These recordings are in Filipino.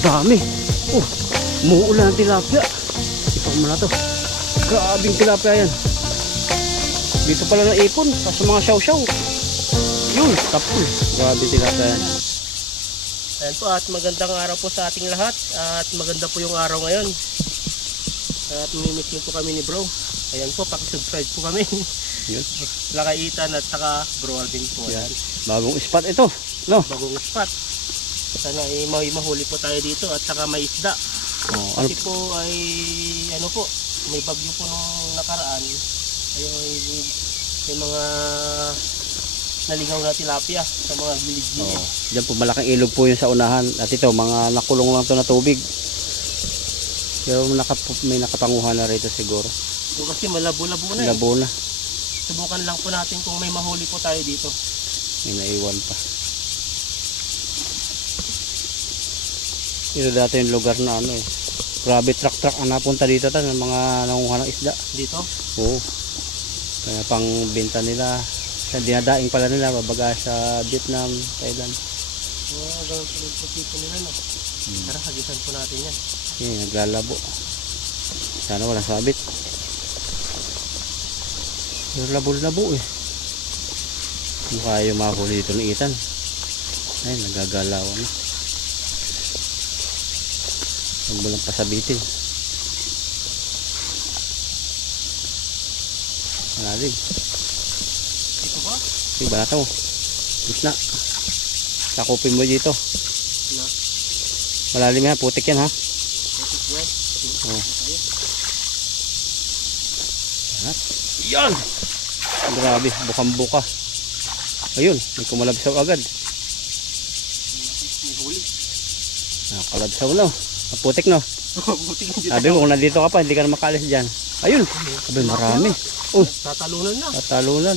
Dami. Oh, umuulan ng tilapia. Ipang mo na to. Grabing tilapia yan. Dito pala na ipon sa mga syaw-syaw. Yun, tapos. Grabe tilapia yan. Ayan po, at magandang araw po sa ating lahat. At maganda po yung araw ngayon. At mimiss nyo po kami ni bro. Ayan po, pakisubscribe po kami. Yun. Lakay Ethan at saka bro Alvin po. Ayan. Bagong spot ito, no? Bagong spot. Sana ay mahuli po tayo dito at saka may isda. Oh, Kasi po ay ano po, may bagyo po nung nakaraan. Ayun, may mga naligaw na tilapia sa mga gilid-gilid. oh, diyan po malaking ilog po yun sa unahan. At ito, mga nakulong lang to na tubig. Pero may nakapanguhan na rito siguro. So, kasi malabo-labo na eh. Labo na. Subukan lang po natin kung may mahuli po tayo dito. May naiwan pa. Ito dati yung lugar na ano eh. Grabe truck ang napunta dito ng mga nangunguha ng isda. Dito? Oo. Kaya pang benta nila. Sa dinadaing pala nila babaga sa Vietnam, Thailand. Oo, ganun po yung dito nila no. Tara, hagitan po natin yan. Yan, naglalabo. Sana walang sabit. Yung labo-labo eh. Mukha yung mahuli dito ni Ethan. Ay, nagagalaw na. Huwag mo lang pasabitin. Malalim. Dito ba? Yung banata mo. Gusto na. Sakupin mo dito. Na. Malalim yan. Putik yan ha. Dito yan. Oh. Yan! Grabe. Bukang-buka. Ayun. May kumalabsaw agad. May huli. Nakalabsaw na. Putik no. Buti yung dito. Sabi mo kung nandito ka pa hindi ka na makaalis dyan. Ayun. Sabi marami. Oh, Tatalunan na. tatalunan.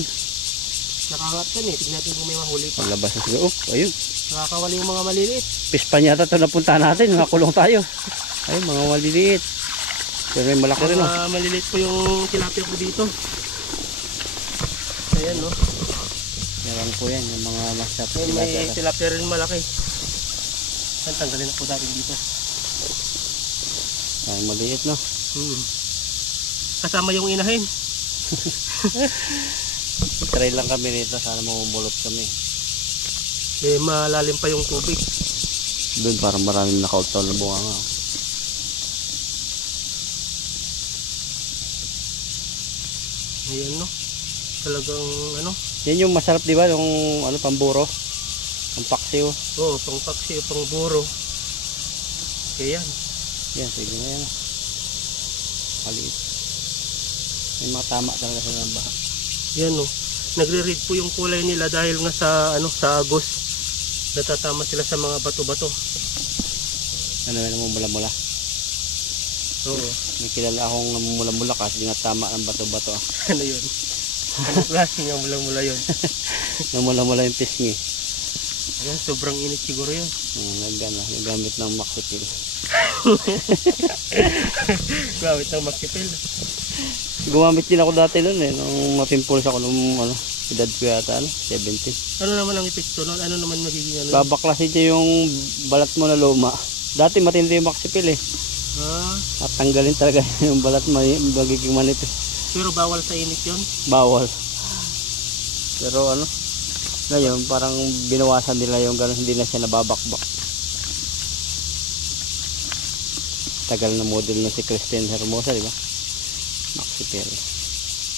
Nakangat yan eh. Tignan natin kung may mahuli pa. Paglabas na siguro. Oh, ayun. Nakakawali yung mga maliliit. Pispan yata ito napunta natin. Makulong tayo. Ayun, mga maliliit. Pero may malaki rin oh. Mga maliliit po yung tilapia ko dito. Ayan no. Meron po yan. Yung mga masap. May tilapia rin malaki. Saan tanggalin na po natin dito. Ay, maliit no. Kasama yung inahin. Try lang kami nito. Sana mamumulot kami. Eh malalim pa yung tubig. Doon parang maraming nakautaw na bunga nga. Ayan no. Talagang ano. Yan yung masarap di ba? Yung ano, pamburo. Ang paksiw. Oo, pang paksi, pang buro. Kaya yan. Yan, sige na yan. Maliit. May mga tama talaga sa ng baha. Yan no. Nagre-read po yung kulay nila dahil nga sa ano sa agos. Natatama sila sa mga bato-bato. Ano yan, namumula-mula. Oo. May kilala akong namumula-mula kasi natama ng bato-bato. Ano yun? Anong klase nga mula-mula yun? Namula-mula yung pisngi. Ayan, sobrang init siguro yun. Nagamit ng maxipil. Gamit ng makipil. Gumamit din ako dati nun eh. Nung mapimpuls ako nung ano, edad ko yata, 17. Ano naman ang epekto nun? Ano naman magiging ano? Babaklasin niya yung balat mo na luma. Dati matindi yung maxipil eh. At tanggalin talaga yung balat mo, magiging manipis. Pero bawal sa init yun? Bawal. Pero ano, ngayon parang binawasan nila yung gano'n, hindi na siya nababakbak. Tagal na model na si Christine Hermosa, di ba? Maxipil.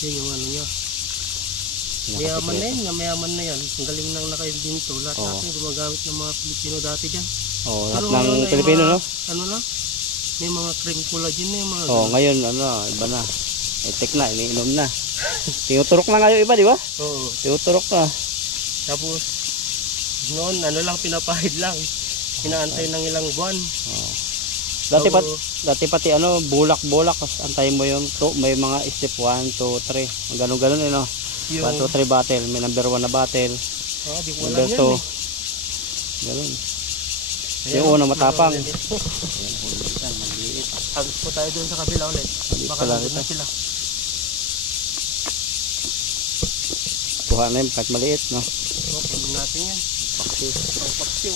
Yun yung ano niya. Mayaman na yun, mayaman na yan. Ang galing nang nakaibinto. Lahat natin gumagamit ng mga Pilipino dati dyan. Oo, lahat ng Pilipino, no? Ano na? May mga cream collagen na yung mga... Oo, ngayon, ano, iba na. Etek na, iniinom na. Tinuturok na nga yung iba, di ba? Oo. Tinuturok na. Tapos, noon, ano lang, pinapahid lang. Inaantay ng ilang buwan. Oo. Dati pati ano, bulak-bulak. Antayin mo yung, may mga step 1, 2, 3. Ganun-ganun, eh, no? 1, 2, 3 battle. May number 1 na battle. Di ko alam Number yan 2. eh. Ganun. Ayan, Yung una matapang. Ayan, maliit. Agos po tayo doon sa kabila ulit. Baka pala nandun na ito. sila. Kuha na yun, kahit maliit, no? So, kunin natin yan. Pang paksiw.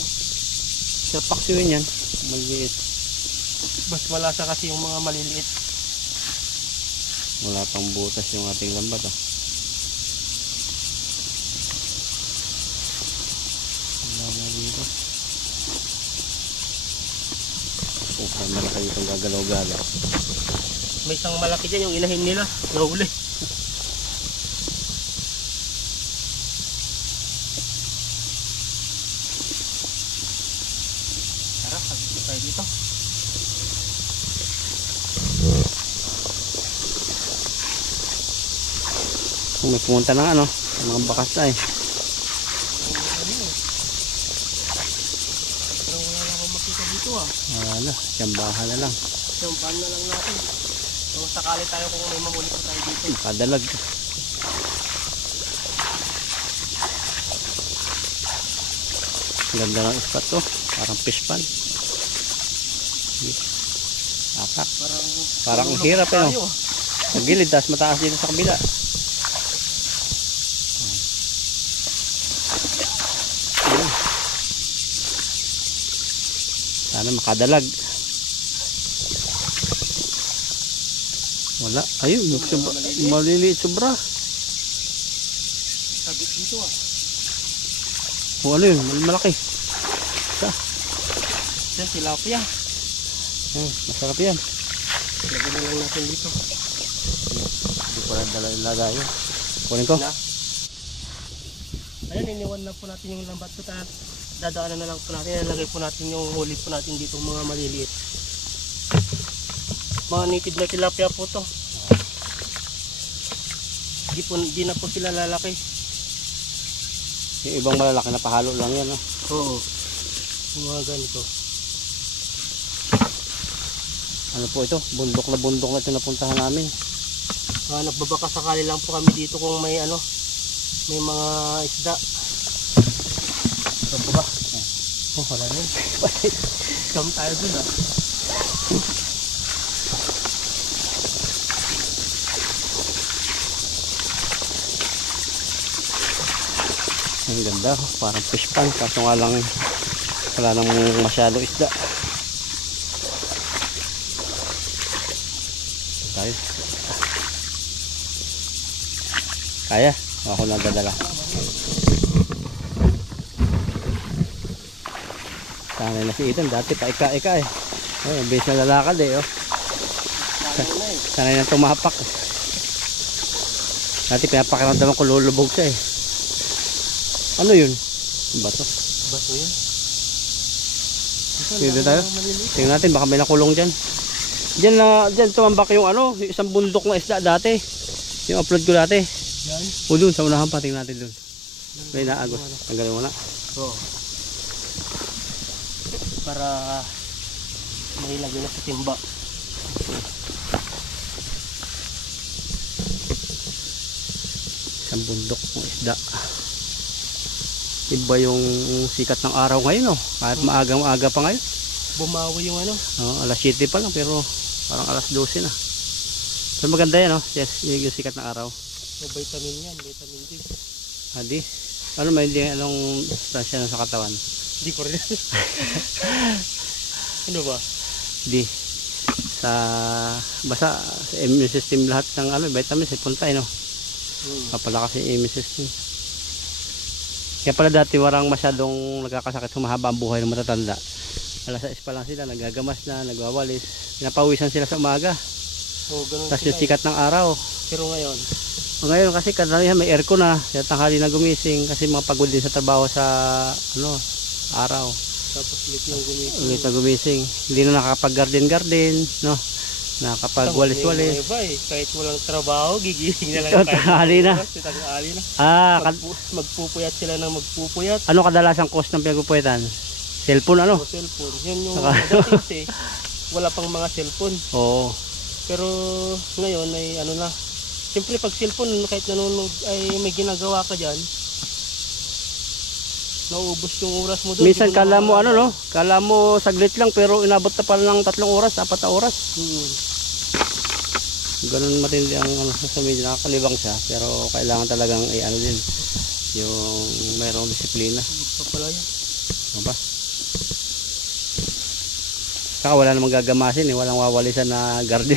Sa paksiwin yan. Maliit. Mas malasa kasi yung mga maliliit. Wala pang butas yung ating lambat. Oh. Wala na dito. Okay, malaki itong gagalaw-galaw. May isang malaki dyan yung inahin nila. Nahuli. Tara, pagdito tayo dito. Kung may pumunta ng ano, mga bakas na eh. Pero wala na akong makita dito ah. Wala, siyambahan na lang. Siyambahan na lang natin. Kung sakali tayo kung may mamuli pa tayo dito. Kadalag. Ganda ng spot to. Parang fish pond. Apak. Parang hirap eh no. Sa gilid, tapos mataas dito sa kabila. Ayun. Sana makadalag. Wala. Ayun, maliliit sobra. Sabit dito ah. O ano yun, malaki. Isa. Yan, tilapia. Masarap yan. Lagyan na lang natin dito. Hindi ko lang dala ilagay yun. Kunin ko. Na. Ayan, iniwan na po natin yung lambat ko. Dadaanan na lang po natin. Ilalagay po natin yung huli po natin dito, mga maliliit. Mga native na tilapia po to. Di na po sila lalaki. Yung ibang malalaki na pahalo lang yan. No? Oo. Yung mga ganito. Ano po ito? Bundok na ito napuntahan namin. Nagbabaka sakali lang po kami dito kung may ano, may mga isda. Ito ba? Oh, wala na yun. Come tayo dun ah. Ang ganda. Parang fish pond. Kaso nga lang wala nang masyado isda. Tayo. Kaya? Ako lang dadala. Sanay na si Ethan. Dati pa ika-ika eh. Ay, ang bilis na lalakad eh. Oh. Sanay na tumapak. Dati pinapakiramdaman ko lulubog siya eh. Ano yun? Bato. Bato yan. Dito tayo. Tingnan natin baka may nakulong dyan. Diyan tumambak yung ano, yung isang bundok na isda dati. Yung upload ko dati. Yan. O dun, sa unahan pa, tingnan natin dun. May naagos. Tanggalin mo na. Oo. Para may lagay na sa timba. Isang bundok ng isda. Iba yung sikat ng araw ngayon, no? Kahit maaga pa ngayon. Bumawi yung ano. Alas 7 pa lang, pero parang alas 12 na. Pero maganda yan, no? Yes, yung sikat ng araw. May vitamin yan, vitamin D. Adi, ano may hindi anong sustansya na sa katawan? Di ko rin. Ano ba? Di. Basta sa immune system lahat ng ano, vitamins ay punta, no? Kapalakas yung immune system. Kaya pala dati warang masyadong nagkakasakit, humahaba ang buhay ng matatanda. Alas 6 pa lang sila, nagagamas na, nagwawalis. Pinapawisan sila sa umaga. Oo, ganun Tapos sila yung sikat ng araw. Pero ngayon, Ngayon kasi kadalihan may aircon na, kaya tanghali na gumising kasi mga pagod din sa trabaho sa ano, araw. tapos late lang gumising. Ulit na gumising. Hindi na nakakapag-garden, no? Nakakapag-walis-walis. May iba eh, kahit walang trabaho, gigising na lang Tanghali na. Tanghali na. Magpupuyat sila ng magpupuyat. Ano kadalasang cost ng pinagpupuwetan? Cellphone ano? O cellphone. Yan yung dati kasi wala pang mga cellphone. Oo. Pero ngayon ay ano na. Siyempre pag cellphone kahit nanonood ay may ginagawa ka dyan, nauubos yung oras mo doon. Minsan kala mo ano no? Kala mo saglit lang pero inabot na pala ng 3 oras, 4 na oras. Ganun matindi ang ano sa media, nakakalibang siya pero kailangan talagang ano din yung mayroong disiplina. Pa pala yan. Ano ba? Saka wala namang gagamasin eh. Walang wawalisan na garden.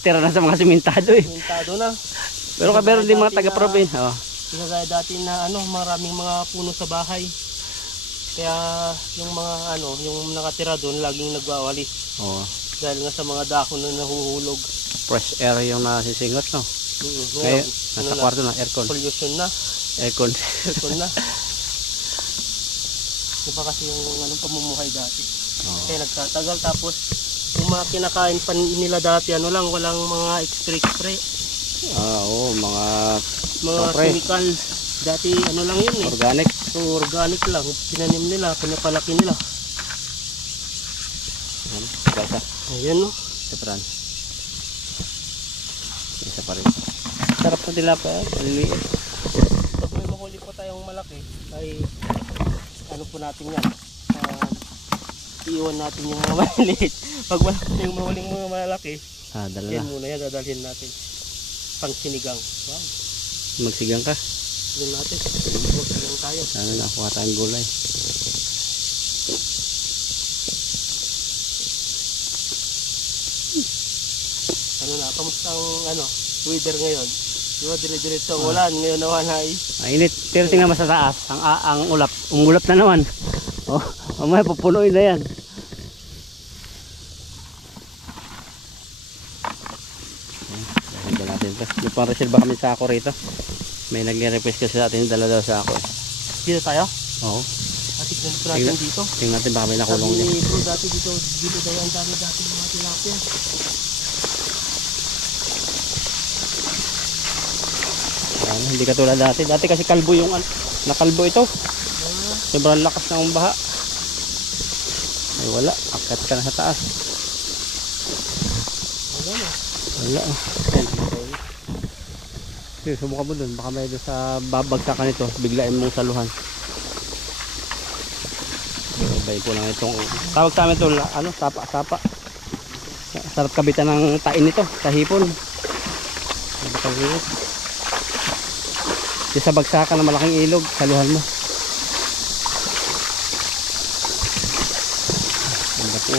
Tira na sa mga simentado eh. Pintado na. Pero meron din mga taga-probinsya. Oh. Kasi gaya dati na maraming mga puno sa bahay. Kaya yung mga yung nakatira doon laging nagwawalis. Oh. Dahil nga sa mga dahon na nahuhulog. Fresh air yung nasisingot, no? Ngayon, nasa kwarto na, aircon. Pollution na. Aircon. Aircon na. Diba kasi yung pamumuhay dati. Oh. Kaya nagtatagal tapos yung mga kinakain pa nila dati walang mga spray. Oo, mga pre. Chemical. Dati lang yun eh. Organic. So, organic lang. Tinanim nila, pinapalaki nila. Isa. Ayan no. Sipran. Isa pa rin. Sarap na tilapia. Maliliit. Pag may mahuli po tayong malaki, ay po natin yan. Iiwan natin yung mga maliliit. Pag wala yung mahuling mga malaki, Dala yan na. muna yan, dadalhin natin. Pang sinigang. Wow. Magsigang ka. Doon natin. Magsigang tayo. Sana nakuha tayong gulay. Kamusta ang weather ngayon? Diba dire-diretso ang ulan, ngayon naman ay Mainit. Pero tingnan mo sa taas. Ang ulap. Umulap na naman. Oh, mamaya pupunuin na yan. Dala natin ito. May pang-reserve ba kami sa ako rito? May nag-request kasi sa atin. Dala daw sa ako. dito tayo. Oo. At tignan po natin dito. Tingnan natin baka may nakulong Sabi niya. ni bro dati dito daw ang dami dati mga tilapia. Hindi katulad dati. Dati kasi kalbo yung nakalbo ito. Sobrang lakas ng baha. Ay wala. Akat ka na sa taas. Wala na. Wala. Sige, subukan mo dun. Baka may doon sa babagsakan ito. Biglain mong saluhan. Sabay po lang itong tawag sa amin ito. Sapa. Sarap kabitan ng tain nito. Sa hipon. Yung sa bagsakan ng malaking ilog. Saluhan mo. Ganda po.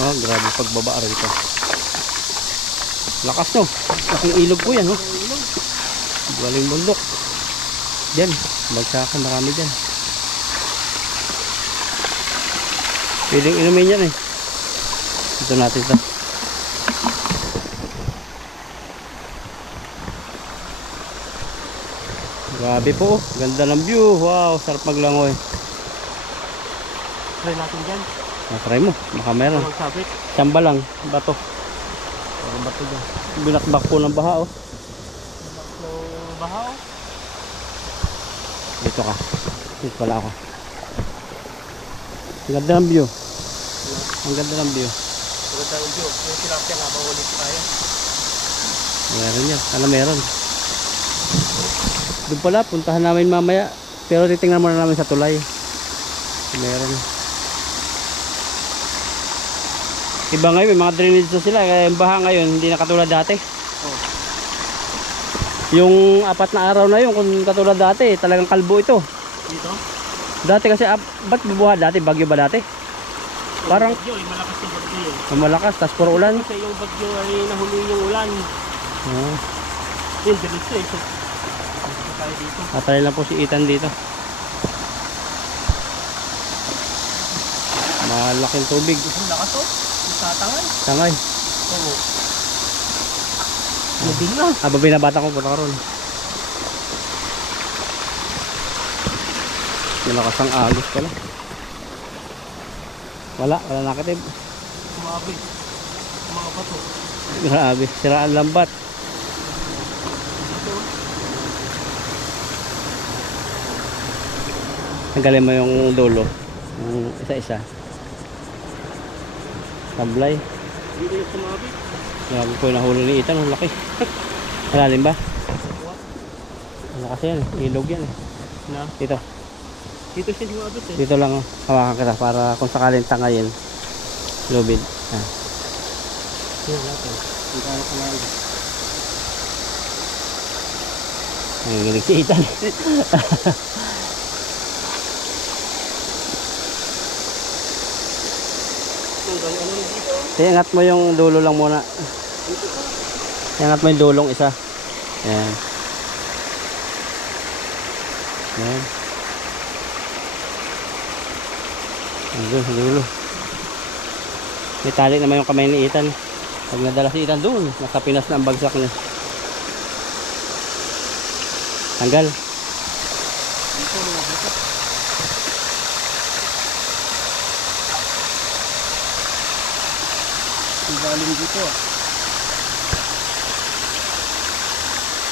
Oh, grabe pagbaba rito. Lakas no. Laking ilog po yan. Oh. Galing bundok. Diyan. Bagsakan marami dyan. Pwedeng inumin yan eh. Ito natin ito. Grabe po. Ganda ng view. Wow. Sarap maglangoy. Try natin dyan. Try mo. Baka meron. Magsabit. Samba lang. Bato. Bato dyan. Binakbak po ng baha oh. Ng bahaw. Dito ka. Dito pala ako. Ang ganda ng view. Ang ganda ng view. Maganda ang view. Yung tilapia nga ulit tayo. Meron yan. Meron. Doon pala. Puntahan namin mamaya. Pero titingnan muna namin sa tulay. Meron. Iba ngayon. May mga drainage na sila. Kaya yung baha ngayon. Hindi na katulad dati. Oh. Yung 4 na araw na yun. Kung katulad dati. Talagang kalbo ito. Dito? Dati kasi. Ba't bubuha dati? Bagyo ba dati? Parang bagyo, malakas yung bagyo yun. malakas, tas puro ulan. Kasi yung bagyo ay nahuli yung ulan. Oh. Yun, diretso eh. Dito tayo dito. Atay lang po si Ethan dito. Malaking tubig. Ang lakas oh. Yung tatangay. Tangay. Oo. Mabing na. Binabata ko punta ka ron. Malakas ang agos pala. Wala nakatib. Sumabit. Mga bato. Grabe, siraan lambat. Dito. Tanggalin mo yung dulo. Yung isa-isa. Sablay. Dito yung sumabit. Grabe po yung nahuli ni Ethan. Ang laki. Malalim ba? Ano kasi yan? Ilog yan eh. Na? Dito. Dito siya sumabit eh. Dito lang. Hawakan kita para kung sakaling tangayin. Lubid. Tingnan natin. Ang kaya kumain. Nanginig si Ethan. hanggang ano dito. Iangat mo yung dulo lang muna. Iangat mo yung dulong isa. Ayan. Ayan. Ang dulo. May tali naman yung kamay ni Ethan. Pag nadala si Ethan doon, nasa Pinas na ang bagsak niya. Tanggal. Dito mga dito. Galing dito.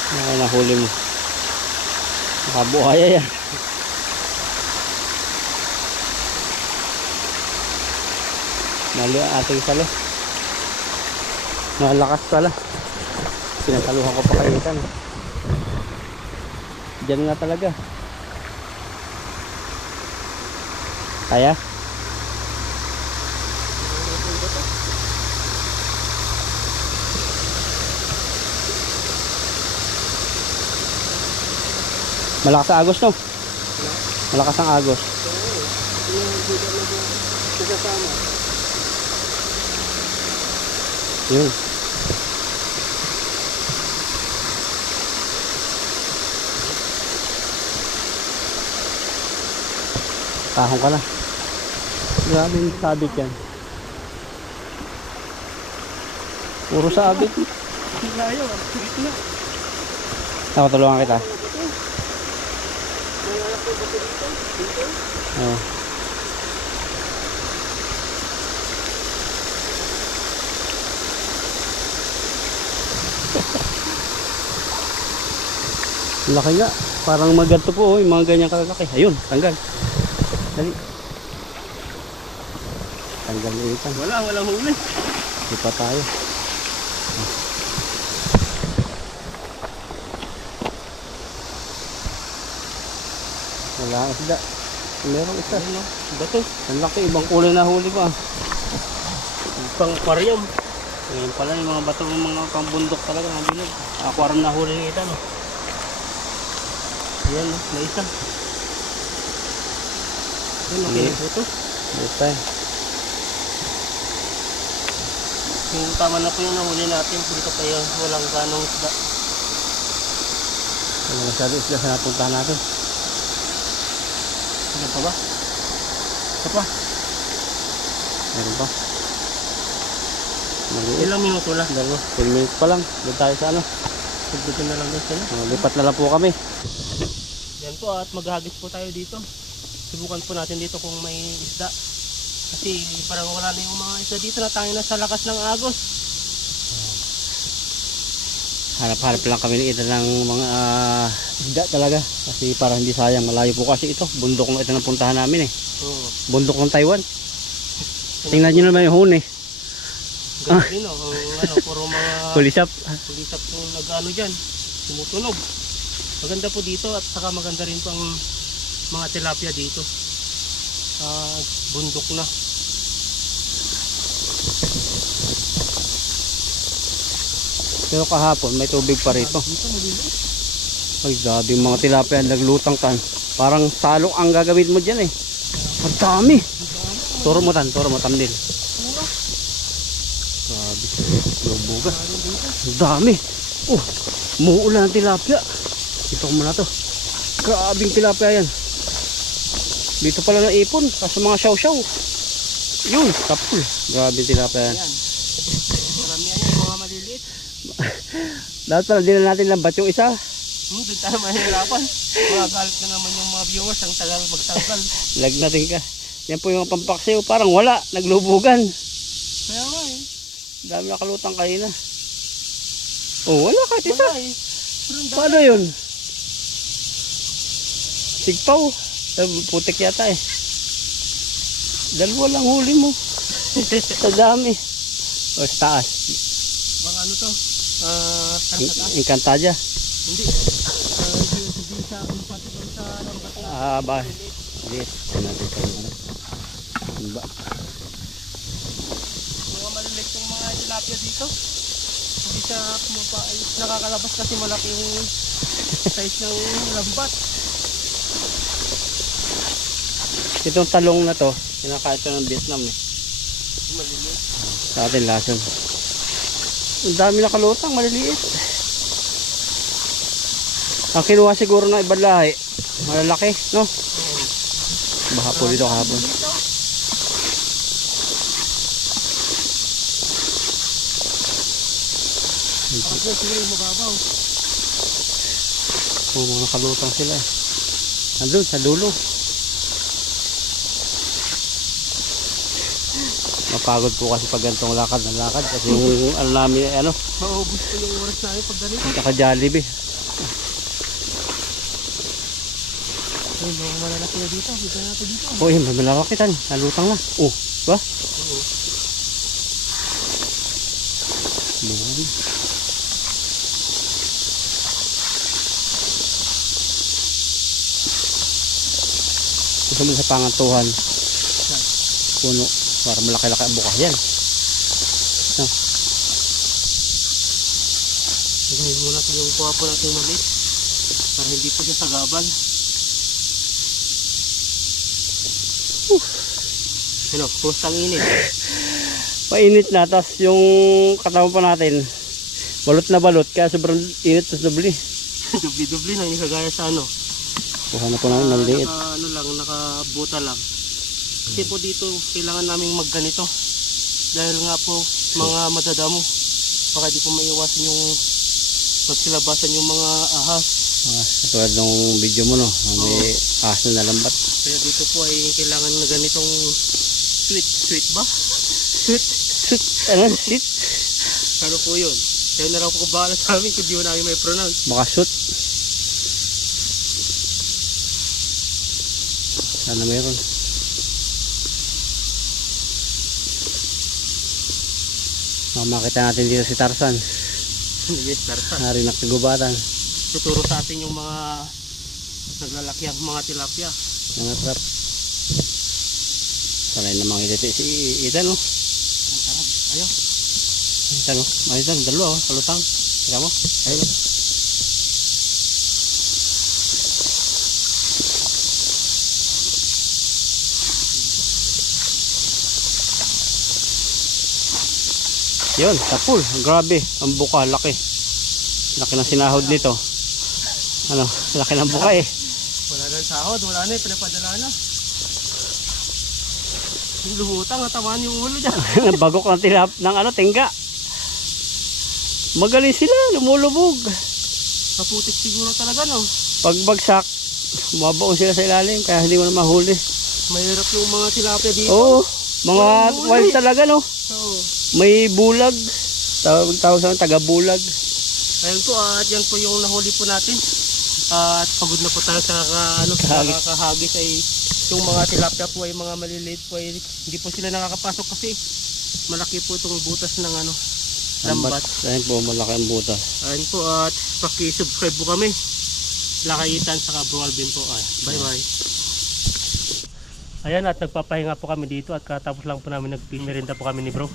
Ay, nahuli mo. Nakabuhaya yan. Mali ang ating salo. Malakas pala. Pinasaluhan ko pa kayo Ethan. Diyan nga talaga. Kaya? Malakas ang agos no? Malakas ang agos. Yun. Tahong ka na. Grabe yung sabit yan. Puro sabit. Layo, na. Ako tulungan kita. Oh. Laki nga. Parang maganto po, yung mga ganyan kalaki. Ayun, tanggal. Dali. Tanggal na itan. Walang huli. Di pa tayo. Wala ang isda. Meron isa. Ano? Bato. Ang laki, ibang kulay na huli pa. Pang aquarium. Ngayon pala yung mga bato ng mga pambundok talaga ng bilog. Aquarium na huli ng itan. No? Ayan, no? May isa. Ayan, nakinig ito. Ito. Yung tama na po yung nahuli natin. Dito kayo walang ganong isda. Ano masyado isda sa napuntahan natin. Ano pa ba? Ito pa. Meron pa. Maliit. Ilang minuto lang. Dalawa. 10 minutes pa lang. Doon tayo sa ano. Pagdating na lang doon sila. Lipat na lang po kami. Yan po at maghagis po tayo dito. Subukan po natin dito kung may isda. Kasi parang wala na yung mga isda dito na tayo na sa lakas ng agos. Hanap-hanap lang kami ni Ita ng mga isda talaga. Kasi para hindi sayang. Malayo po kasi ito. Bundok na ito ng puntahan namin eh. Bundok ng Taiwan. Tingnan nyo naman yung huni. Ganun din o. Ano, puro mga Kulisap. kulisap yung nag-ano dyan. Tumutunog. Maganda po dito at saka maganda rin pang mga tilapia dito. Bundok na. Pero kahapon may tubig pa rito. Dito maliliit. Ay, grabe yung mga tilapia naglutang tan. Parang salong ang gagawin mo dyan eh. Ang dami. Turo mo tamdil. Grabe. Lubuga. Ang dami. Oh, muulan ng tilapia. Ito ko muna to. Grabing tilapia yan. Dito pala na ipon. Kaso mga syaw-syaw. Yun, tapul. Grabing tilapia yan. Ayan. Marami yan yung mga maliliit. Dapat pala din natin lambat yung isa. Doon tayo mahirapan. Magagalit na naman yung mga viewers ang tagal magtanggal. Lag natin ka. Yan po yung pampaksiw. Parang wala. Naglubugan. Kaya nga eh. Dami nakalutang kanina. Oh, wala kahit isa. Wala eh. Paano yun? Sigpaw. Putik yata eh. Dalawa lang huli mo. Sa dami. O sa taas. Baka ano to? Encantadia. Hindi. Hindi sa pati doon sa lambat na. Ba. Yes. Ito natin sa ano. Ba. Mga maliliit yung mga tilapia dito. Hindi siya nakakalabas kasi malaki yung size ng lambat. Itong talong na to, kinakain ito ng Vietnam eh. Maliliit. Sa atin lason. Ang dami na kalutang, maliliit. Ang kinuha siguro ng ibang lahi, malalaki, no? Baha po dito kahapon. Ako siguro yung mababaw. Oo, mga kalutang sila. Nandun, sa dulo. Mapagod po kasi pag ganitong lakad ng lakad. Kasi yung ano namin, ano, Maubos ko yung oras namin pag ganito. kaka-Jollibee. Ay, mga malalaki na dito. Bigyan natin dito. Oo, yun, may malalakitan. Nalutang na. Oh, ba? Oo. Buwan. Gusto mo sa pangantuhan. Puno. Para malaki-laki ang bukas yan. No. Gawin mo natin yung kuha po natin maliit. Para hindi po siya sagabal. Ano, kumusta ang init? Mainit na. Tapos yung katawan pa natin, balot na balot. Kaya sobrang init. Tapos dubli. Dubli-dubli na, hindi kagaya sa ano. Kuha na po namin ng liit. Ano lang, nakabuta lang. Kasi po dito, kailangan naming magganito. Dahil nga po, mga madadamo. Baka di po maiwasan yung magsilabasan yung mga ahas. Katulad ng video mo, no? May aso na lambat. Kaya dito po ay kailangan na ganitong sweet ba? Sweet. Ano? Sit? Ano po yun? Kaya na lang po bahala sa amin kung di mo namin may pronounce. Baka shoot. Sana mayroon. Makita natin dito si Tarzan. Yes, Tarzan. Hari ng kagubatan. Tuturo sa atin yung mga naglalaki ang mga tilapia. Mga trap. Sanay namang iliti si Ethan, no? Ang tarap. Ayaw. Ethan, no? Ethan, dalawa, oh. Kalutang. Tignan mo. Ayun, no? Yun, tapul. Grabe. Ang buka, laki. Laki ng sinahod nito. Ano, laki ng buka eh. Wala na sahod, wala na, pinapadala na. Lumutang, natamaan yung ulo dyan. Bagok ng tilap ng ano, tingga. Magaling sila, lumulubog. Kaputik siguro talaga, no? Pagbagsak, mabaon sila sa ilalim, kaya hindi mo na mahuli. Mahirap yung mga tilapia dito. Oo, mga wild talaga, no? Oo. May bulag. Tawag sa taga-bulag. Ayun po, at yan po yung nahuli po natin. At pagod na po tayo sa kakahagis ay yung mga tilapia po ay mga maliliit po ay hindi po sila nakakapasok kasi malaki po itong butas ng ano, lambat. Ayun po, malaki ang butas. Ayun po, at paki-subscribe po kami. Lakaitan saka Bro Alvin po. Bye bye. Ayan, at nagpapahinga po kami dito at katapos lang po namin nagpimerinda po kami ni Bro.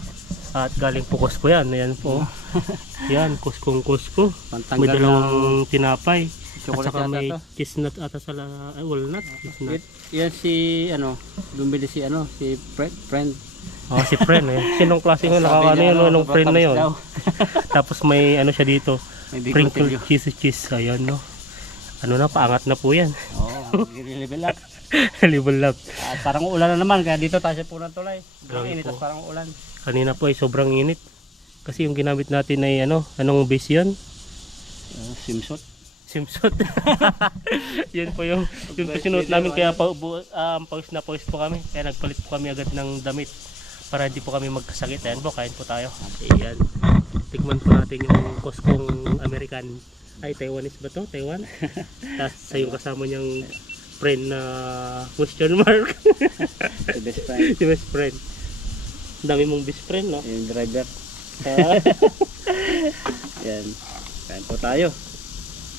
At galing po Costco yan. Ayan po. Yan, Costco. May Pantanggal dalawang tinapay. At chocolate saka may yata to. chestnut ata sa walnut. Chestnut. Yan si, ano, bumili si, ano, si friend. Oh, si friend eh. Sinong klase yung nakakano yun? Anong friend na yun? Tapos may ano siya dito. May Sprinkle bigotilyo. cheese. Ayan, no. Ano na, paangat na po yan. Oo, level up. Level up. At parang ulan na naman, kaya dito tayo sa punang tulay. Grabe Init po. at parang ulan. Kanina po ay sobrang init. Kasi yung ginamit natin ay ano, anong base yun? Simsot. Simsot. Yun po yung sinuot namin, kaya pawis na pawis po kami. Kaya nagpalit po kami agad ng damit para hindi po kami magkasakit. Ayan po, kain po tayo. Ayan. Tikman po natin yung Costco American. Ay, Taiwanese ba to? Taiwan? Tapos sa yung kasama niyang friend na question mark. The best friend. Si best friend. Ang dami mong best friend, no? Yung driver. Yan. Kain po tayo.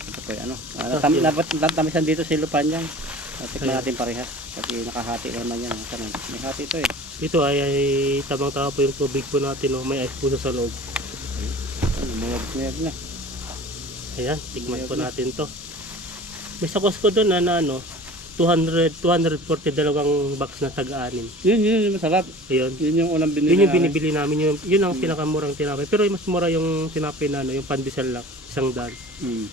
Ito po yung ano. Natamisan dito si Lupanyang. Tikman natin parehas. Kasi nakahati naman yan. May hati ito eh. Ito ay tabang-tama po yung tubig po natin, no? May ice po sa loob. Mayag na. Ayan, tikman po natin to. May sa Costco doon na ano, 240 dalawang box na tag-anin. Yun yung masarap. Ayun. Yun yung unang binili Yun yung namin. binibili namin. Yun ang pinakamurang tinapay. Pero mas mura yung tinapay na ano, yung pandesal lang. 100. Mm.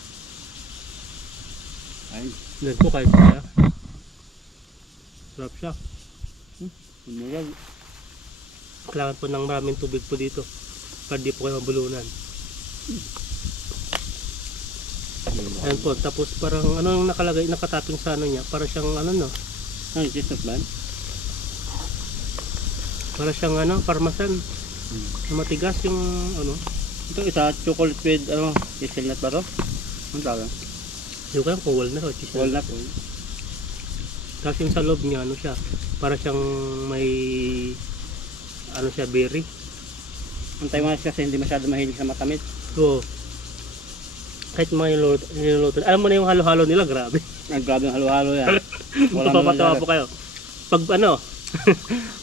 Ay, Yan po kahit kaya. Sarap siya. umurag. Kailangan po ng maraming tubig po dito. Para di po kayo mabulunan. Ayan po. Tapos parang ano yung nakalagay, nakatapping sa ano niya. Para siyang ano no. Ay, chestnut ba? Para siyang ano, parmesan. Matigas yung ano. Ito isa, chocolate with, ano, hazelnut ba to? Ang tawag? Yung kaya kung walnut o cheese. Walnut. Tapos yung sa loob niya ano siya. Para siyang may ano siya, berry. Ang Taiwan kasi hindi masyado mahilig sa matamis. Oo. Kahit mga niluluto. Alam mo na yung halo-halo nila, grabe. Ang grabe ng halo-halo yan. Wala Mapapatawa naman po kayo. Pag ano,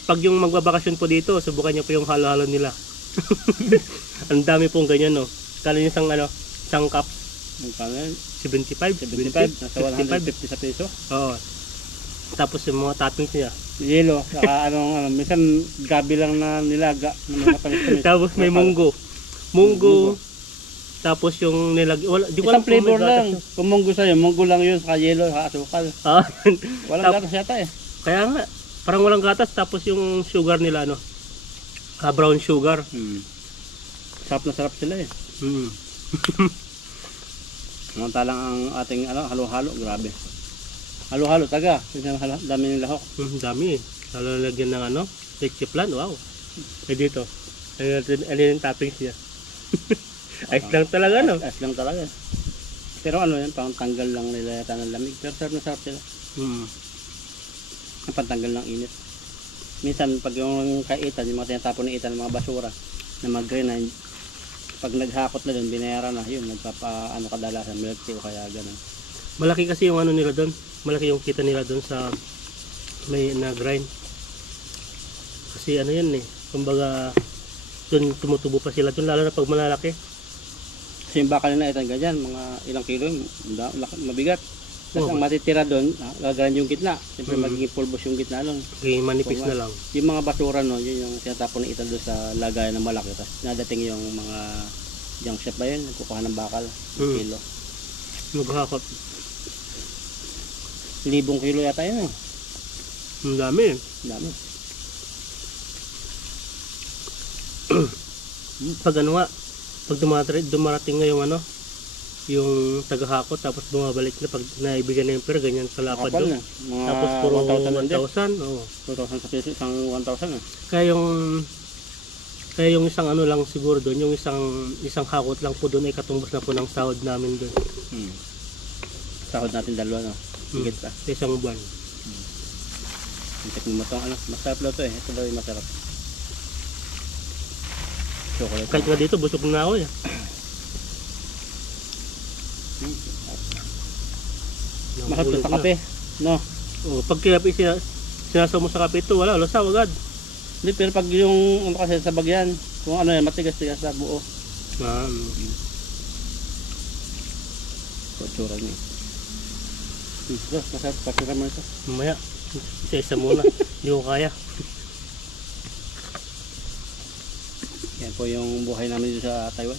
pag yung magbabakasyon po dito, subukan niyo po yung halo-halo nila. Ang dami pong ganyan, no. Kala niyo isang ano, isang cup, Ang pangalan, 75, 75, nasa 55. 150 sa piso. Oo. Tapos yung mga toppings niya. Yelo, saka ano, minsan gabi lang na nilaga. Na mga tamis-tamis. Tapos may munggo. Munggo. Tapos yung wala, di ko alam Isang kung may flavor lang. gatas yun. Kung munggo sa'yo, munggo lang yun, saka yelo, saka asukal. Ah, Walang gatas yata eh. kaya nga, parang walang gatas. Tapos yung sugar nila, ano, brown sugar. Sarap na sarap sila eh. Mm. Samantalang ang ating ano, halo-halo, grabe. Halo-halo, taga. Dami ng lahok. Dami eh. Lalo lagyan ng ano, leche plan, wow. Eh dito, alin yung toppings niya. Ice lang talaga, no? Ice lang talaga. Pero ano yan, pang tanggal lang nila yata ng lamig. Pero sarap na sarap sila. Mm. Ang pantanggal ng init. Minsan, pag yung kaitan, yung mga tinatapon ng itan, ng mga basura, na mag-green na, pag naghakot na doon, binayaran na, yun, nagpapa, ano kadalasan, milk tea o kaya ganun. Malaki kasi yung ano nila doon. Malaki yung kita nila doon sa may na-grind. Kasi ano yan eh. Kumbaga, doon tumutubo pa sila doon, lalo na pag malalaki. Kasi yung bakal na itan ganyan, mga ilang kilo, mabigat. Tapos ang matitira doon, gagawin yung gitna. Siyempre magiging pulbos yung gitna nun. Okay, manipis na lang. Yung mga basura no, yun yung tinatapon ng itan doon sa lagayan ng malaki. Tapos nadating yung mga junk shop ba yun, nagkukuha ng bakal, kilo. Maghakot. 1,000 kilo yata yun eh. Ang dami eh. Dami. Pag ano nga, pag dumarating nga yung ano, yung tagahakot, tapos bumabalik na pag naibigyan na yung pera, ganyan kalapad Kapal doon. na. Mga Tapos puro 1,000 1,000, oo. 2,000 sa piso, isang 1,000 eh. Kaya yung isang ano lang siguro doon, yung isang hakot lang po doon ay katumbas na po ng sahod namin doon. Sahod natin dalawa no. Higit pa. Sa isang buwan. Tikman mo itong ano, masarap daw to eh. Ito daw yung masarap. Chocolate. Kahit nga dito, busog na ako eh. Masarap to sa kape. No. Oh, pag kaya sinasaw mo sa kape ito, wala, lasaw agad. Hindi, pero pag yung ano kasi sa bagyan, kung ano yan, matigas-tigas sa buo. Kutsura niya. Masarap, patira mo ito. Mamaya, isa-isa muna. Hindi ko kaya. Yan po yung buhay namin dito sa Taiwan.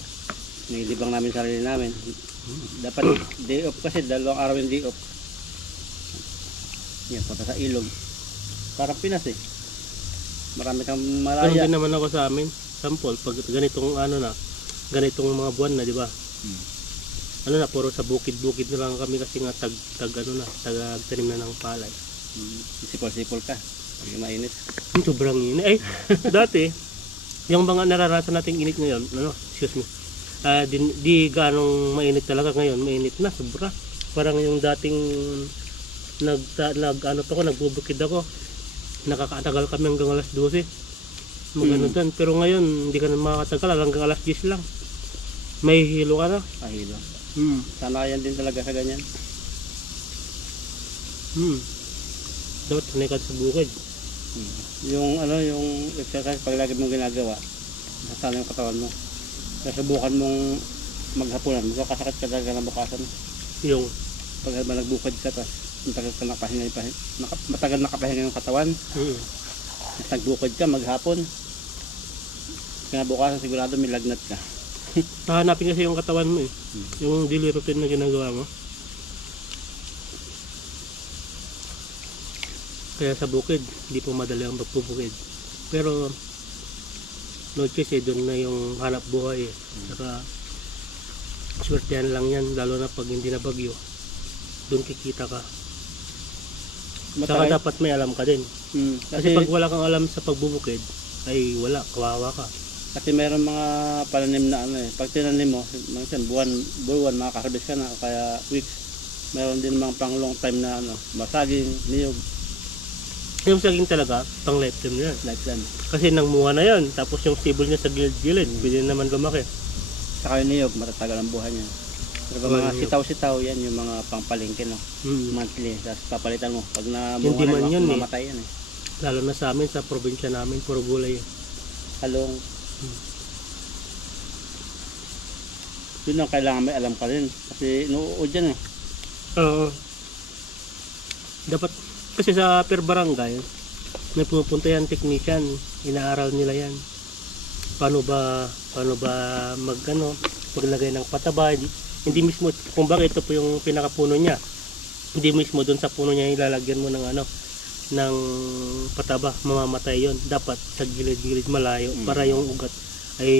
Nilibang namin sarili namin. Dapat day off kasi, 2 araw yung day off. Yan, punta sa ilog. Parang Pinas eh. Marami kang Ganun malaya. din naman ako sa amin. Sample, pag ganitong ano na, ganitong mga buwan na, di ba? Ano na, puro sa bukid-bukid na lang kami kasi nga tag tanim na ng palay. Sipol-sipol ka. Pag mainit. Sobrang init. Ay, dati, yung mga nararasan nating init ngayon, excuse me, di ganong mainit talaga ngayon, mainit na, sobra. Parang yung dating nagbubukid ako, nakakatagal kami hanggang alas 12. Magano doon. Pero ngayon, hindi ka na makakatagal, hanggang alas 10 lang. May hilo ka na. Pahilo. Sana yan din talaga sa ganyan. Dapat sanay ka sa bukid. Yung ano, yung exercise pag lagi mong ginagawa, nasana yung katawan mo. Kaya subukan mong maghapunan, magkakasakit ka talaga na bukasan. Yung, Pag nagbukid ka, tas matagal ka nakapahinga, matagal nakapahinga yung katawan. Tapos nagbukod ka maghapon. Kinabukasan sigurado may lagnat ka. Hahanapin kasi yung katawan mo eh. Yung daily routine na ginagawa mo. Kaya sa bukid, hindi po madali ang magbubukid. Pero no choice eh, doon na yung hanap buhay eh. Saka swertehan lang yan, lalo na pag hindi na bagyo. Doon kikita ka. Saka dapat may alam ka din. Kasi pag wala kang alam sa pagbubukid, ay wala, kawawa ka. Kasi mayroon mga pananim na ano eh. Pag tinanim mo, buwan makaka-harvest ka na, kaya weeks. Mayroon din mga pang long time na ano, masaging, niyog, Yung saging talaga, pang lifetime na yan. lifetime. Kasi nangmunga na yan, tapos yung stable niya sa gilid-gilid, pwede naman lumaki. Saka yung niyog, matatagal ang buhay niya. Pero pag mga Niyog. sitaw-sitaw yan, yung mga pangpalingkin, no? Monthly, tapos papalitan mo. Pag Hindi namunga man na, yun, mamatay yan eh. Lalo na sa amin, sa probinsya namin, puro gulay. Halong. Yun ang kailangan may alam ka rin. Kasi inuud yan eh. Oo. Dapat, kasi sa per barangay, may pupunta yan technician, inaaral nila yan. Paano ba maglagay ng pataba, hindi mismo, kung bakit ito po yung pinakapuno niya, hindi mismo doon sa puno niya ilalagyan mo ng ng pataba, mamamatay yon. Dapat sa gilid-gilid malayo para yung ugat ay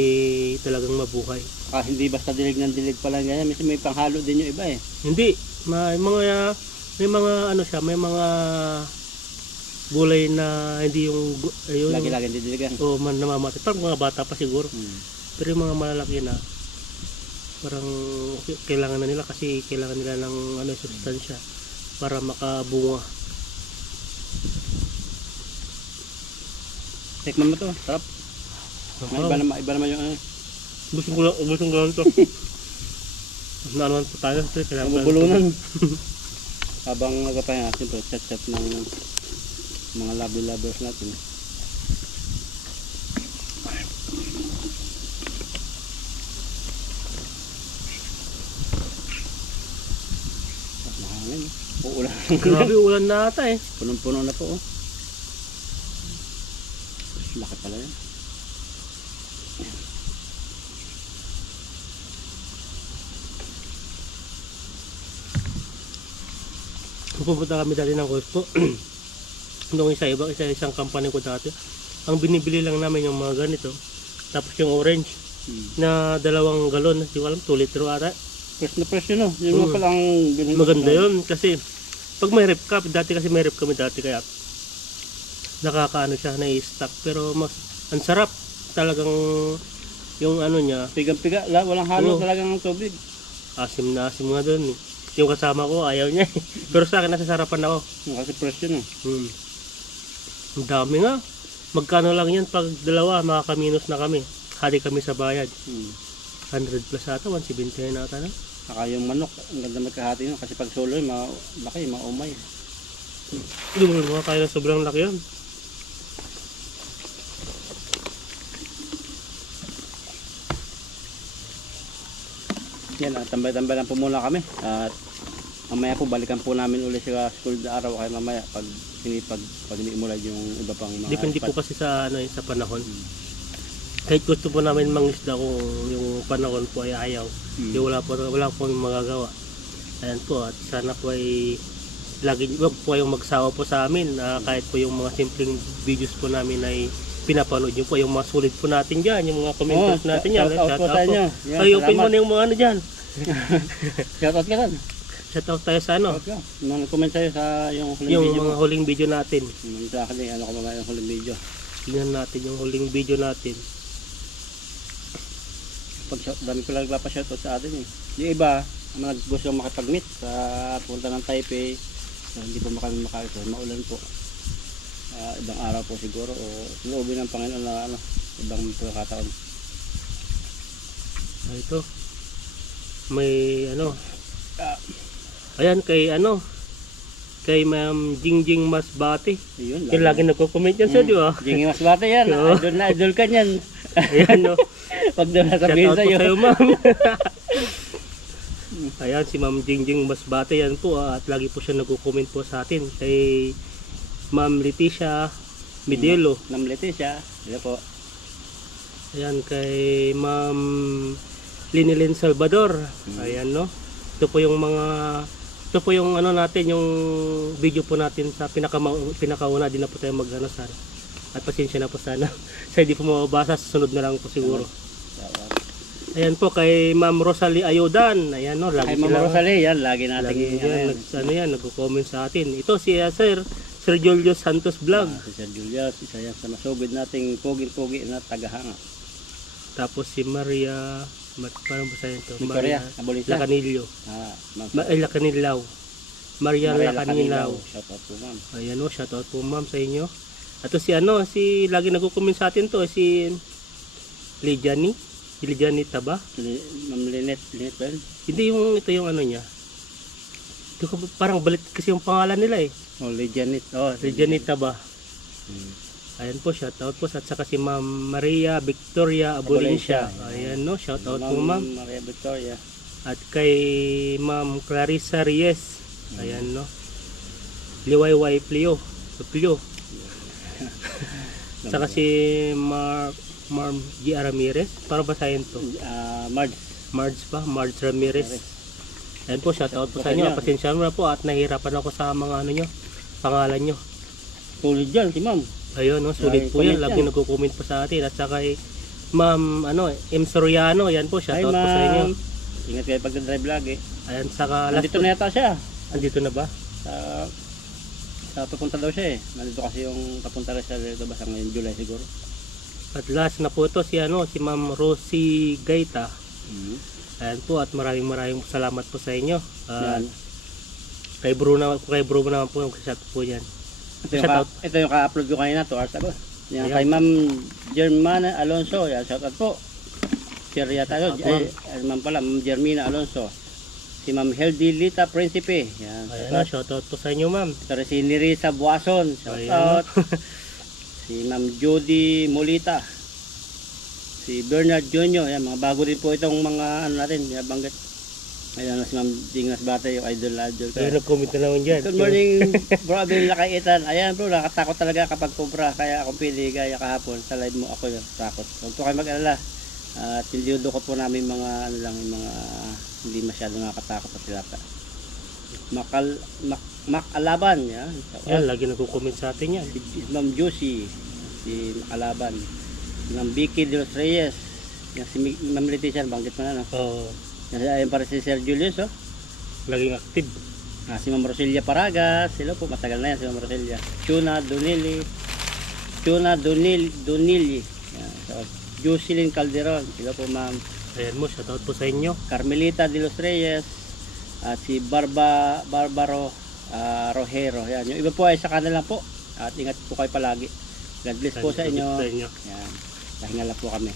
talagang mabuhay. Hindi basta dilig ng dilig pa lang ganyan, may panghalo din yung iba eh. Hindi, may mga may mga gulay na hindi yung ayun, Lagi-lagi didiligan. o man namamatay. Parang mga bata pa siguro. Pero yung mga malalaki na parang kailangan na nila kasi kailangan nila ng sustansya para makabunga. Tikman mo to, sarap. Iba naman yung ano. Busong ko lang ito. Naanoan po tayo. Mabubulunan. Habang nagpapahinga natin, pero chat-chat ng mga lovers natin. Mahangin. Uulan. Grabe, ulan na ata eh. Punong-puno na po. Oh. Laki pala yan. Pupunta kami dati ng Costco. Nung isang company ko dati. Ang binibili lang namin yung mga ganito. Tapos yung orange na 2 galon. Hindi ko alam, 2 litro ata. Fresh na fresh yun, no? Yun mo palang binili. Maganda yun kasi pag may rep ka, dati kasi may rep kami dati kaya nakakaano siya, na-stock. Pero mas ang sarap talagang yung niya. Pigang-piga, walang halo talagang tubig. Asim na asim nga doon. Yung kasama ko ayaw niya. Pero sa akin nasasarapan ako. Kasi fresh yun, no? Ang dami nga. Magkano lang yan pag dalawa, makakaminos na kami. Hali kami sa bayad. 100 plus ata, 170 na ata na. Saka yung manok, ang ganda magkahati yun. Kasi pag solo, malaki, maumay. Hindi mo mga kaya ng sobrang laki yan. Yan, tambay-tambay lang po muna kami. At mamaya po, balikan po namin ulit sa school na araw. Kaya mamaya, pag hindi umulad yung iba pang mga Depende po kasi sa sa panahon. Kahit gusto po namin mangisda kung yung panahon po ay ayaw. Wala po yung magagawa. Ayan po, at sana po ay lagi wag po yung magsawa po sa amin. Kahit po yung mga simpleng videos po namin ay pinapanood nyo po, yung mga sulit po natin dyan, yung mga commenters natin yan. Shout out po sa inyo. Ay, open mo na yung mga dyan. Shout out ka lang. Shout out tayo sa Mga comment sa'yo sa yung huling yung video mga mo. huling video natin. Sa akin, ko mamaya yung huling video. Tingnan natin yung huling video natin. Dami ko lang nagpapa-shoutout sa atin eh. Yung iba, gusto makipag-meet sa punta ng Taipei. Hindi po kami makakita. Maulan po. Ibang araw po siguro o loobin ng Panginoon na ibang pagkakataon. Ito. May ayan kay Ma'am Jingjing Masbate. Ayun, Yung lagi nagko-comment yan siya, di ba? Jingjing Masbate yan. Oo. Idol ka niyan. Ayan no. Pag doon Shout nasabihin out po sa'yo. sa'yo, ma'am. Ayan, si Ma'am Jingjing Masbate yan po at lagi po siya nagko-comment po sa atin. Kay Ma'am Leticia Midelo. Ma'am Leticia. Hello po. Ayan, kay Ma'am Linilin Salvador. Ayan, no? Ito po yung ano natin, yung video po natin sa pinakauna. Di na po tayo mag-anasan. At pasensya na po sana. Sa hindi po mababasa, susunod na lang po siguro. Ayan po kay Ma'am Rosalie Ayodan. Ayan, no? Lagi Kay Ma'am sila- Rosalie, yan. Lagi natin Lagi nagko-comment sa atin. Ito si Sir Julius Santos Vlog. Si Sir Julius, isa yan sa masugid nating pogi-pogi na tagahanga. Tapos si Maria, paano ba sa'yo ito? Victoria, Abolita. Lacanillo. Ma'am. Lacanilaw. Maria Lacanilaw. Shout out po, ma'am. Ayan o, shoutout po ma'am sa inyo. At si lagi nagko-comment sa atin to, si Lidiani. Si Lidianita ba? Ma'am Linet ba yun? Hindi ito yung ano niya. Ito ko, parang balit kasi yung pangalan nila eh. Oh, Lidianit. Oh, Lidianita ba? Ayan po, shoutout po. At saka si Ma'am Maria Victoria Abolencia. Ayan no, shoutout po ma'am. Maria Victoria. At kay Ma'am Clarissa Reyes. Ayan no. Liwayway Plio. Saka si Marm G. Ramirez. Para basahin to? Marge Ramirez. Ayan po, shoutout po sa inyo. Pasensya na po at nahihirapan ako sa mga pangalan nyo. Tulid yan, si ma'am. Ayun, no, sulit po yan. Lagi nagko-comment po sa atin. At saka kay Ma'am M. Soriano. Ayan po, shoutout po sa inyo. Ingat kayo pag-drive lagi. Ayan, saka Nandito na yata siya. Andito na ba? Sa papunta daw siya eh. Nandito kasi yung papunta rin siya dito ba sa ngayong July siguro. At last na po ito si Ma'am Rosie Gaita. Ayan po at maraming salamat po sa inyo. Yan. Kay Bro naman po nag-shout po yan. Ito yung ka-upload ko kanina 2 hours ago. Yan, Ayan. kay Ma'am Germana Alonso. Yan, shout out po. Sir yata yun. Ma'am Germina Alonso. Si Ma'am Heldy Lita Principe. Yan, Ayan, shoutout po sa inyo ma'am. ito rin si Nerissa Buason. Shout Ayan. out. Si Ma'am Jody Molita. Si Bernard Jonyo. Yan, mga bago din po itong mga ano natin. Binabanggit. Ayan si Ma'am Dingas Bata, yung idol. Kaya nag-comment na naman dyan. Good morning, bro. Abel Lakaitan. Ayan bro, nakatakot talaga kapag kumpra. Kaya akong pili gaya kahapon. Sa live mo ako yung takot. Huwag po kayo mag-alala. At nilidukot po namin mga ano lang, yung mga hindi masyado nakakatakot na tilapia. Makalaban. Yan. Yan, lagi nagko-comment sa atin yan. Si Ma'am Josie. Si Makalaban. Si Ma'am Vicky de los Reyes. Yan, si Ma'am Leticia, banggit mo na no? Oo, Ayan para si Sir Julius oh. laging active. Si Ma'am Roselia Paragas, sila po matagal na yan si Ma'am Roselia. Chuna Donili. Yan. So, Jocelyn Calderon, sila po Ma'am. Ayan mo, shoutout po sa inyo. Carmelita de los Reyes at si Barbaro Rojero. Yan. Yung iba po ay sa kanila po. At ingat po kayo palagi. God bless po sa inyo. Sa inyo. Yan. Pahinga lang po kami.